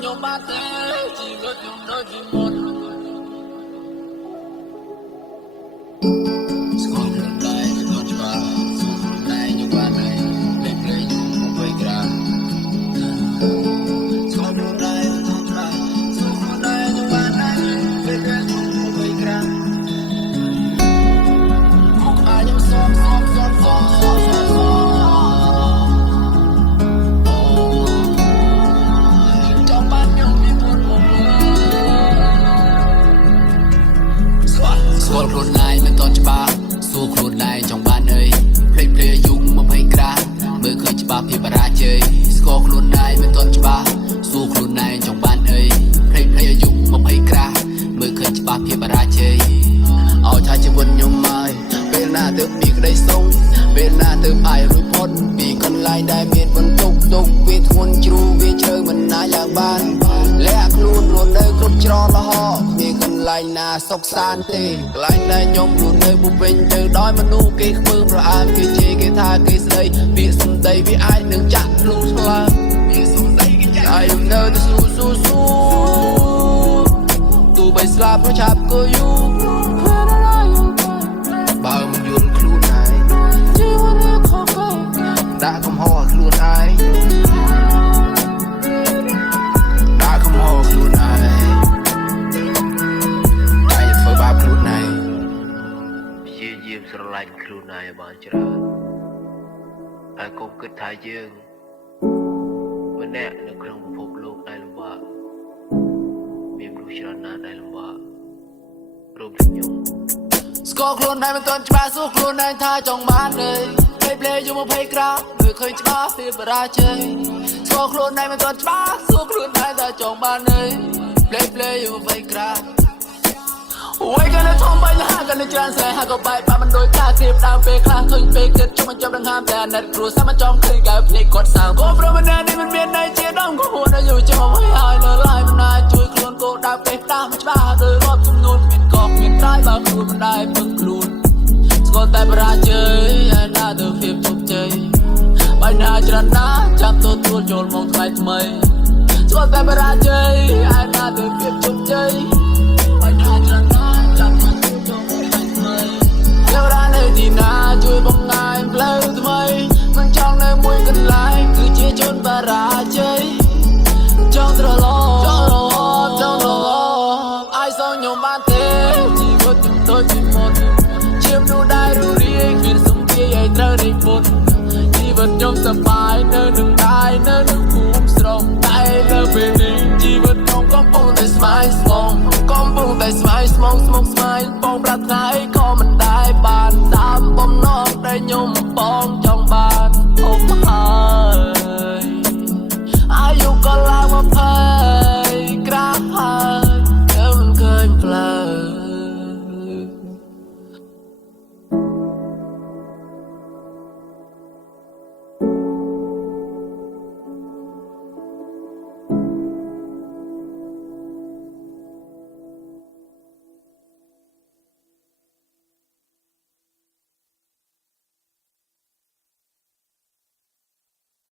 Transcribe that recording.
nhom bát thế chỉ vượt nhom nơi chỉ mộtខ្លួនណៃមិនតន់ច្បាស់សួរខ្លួនណៃចង់បានអីភ្លេចភ្លាយំ20ក្រាមើលឃើញច្បាស់ពីបរាជ័យស្គាល់ខ្លួនណៃមិនតន់ច្បាស់សួរខ្លួនណៃចង់បានអីភ្លេចភ្លាយំ20ក្រាមើលឃើញច្បាស់ពីបរាជ័យឲ្យថាជីវិតខ្ញុំហើយពេលណាទើបពីក្តីសុខពេលណាទើបអាយរួចផុតពីកន្លែងដែលមានបន្ទុកវាធ្ងន់ជ្រូវាជ្រៅមិនណាឡើងបានលាក់ខ្លួនរស់នៅគ្រប់ច្រឡោះមានកន្លែងណាសុខសាន្តទេកន្លែងដែលខ្ញុំរស់នៅពុពេញទៅដោយមនុស្សគេខ្ពើមប្រអើមគេជេរគេថាគេស្ដីពាក្យសម្ដីវាអាចនឹងចាក់ខ្លួនឆ្លើយពាក្យសម្ដីគេចាក់ឲ្យនៅទៅស៊ូទូបីស្លាប់ប្រឆាប់ក៏យូរបើមិនយល់ខ្លួនឯងជីវិតនេះខុសគេដាក់កំហុសឲ្យខ្លួនឯងដាក់កំហុសខ្លួនឯងតែធ្វើបាបខ្លួនឯងព្យាយាមស្រឡាញ់ខ្លួនឯងឲ្យបានច្រើនហើយកុំគិតថាយើងម្នាក់នៅក្នុងពិភពលោកដែលលំបាកមានមនុស្សច្រើនណាស់ដែលលំបាករួមទាំងខ្ញុំស្គាល់ខ្លួនឯងមិនទាន់ច្បាស់សួរខ្លួនឯងថាចង់បានអីភ្លេចយំ20ក្រាមើលឃើញច្បាស់ពីបរាជ័យស្គាល់ខ្លួនឯងមិនទាន់ច្បាស់សួរខ្លួនឯងថាចង់បានអីភ្លេចយំ20ក្រាវៃកាន់តែធំបាយហាកាន់តែច្រើនសែហាក៏បែកបាក់មិនដូចការគ្រៀបដើមពេលខ្លះឃើញពេលគិតចុះមិនចាប់នឹងហាមតែអាណិតគ្រួសារមិនចង់ឃើញកៅភ្លេចគាត់សាងក៏ព្រមម្នាក់នេះមិនមានន័យជាដំក៏ហួរនៅយូរជាមកហើយនៅឡើយមិនអាចជួយខ្លួនគោដើមពេលតាមិនច្បាស់ដោយរាប់ចំនួនមានកកមានត្រៃបើខ្លួនមិនដែរពឹងខ្លួនស្គាល់តែបរាជ័យហើយណាទៅភាពជោគជ័យបាយណាច្រើនណាស់ចាំទទួលចូលមកថ្មីស្គាល់តែបរាជ័យហើយណាទៅភាពជោគជ័យ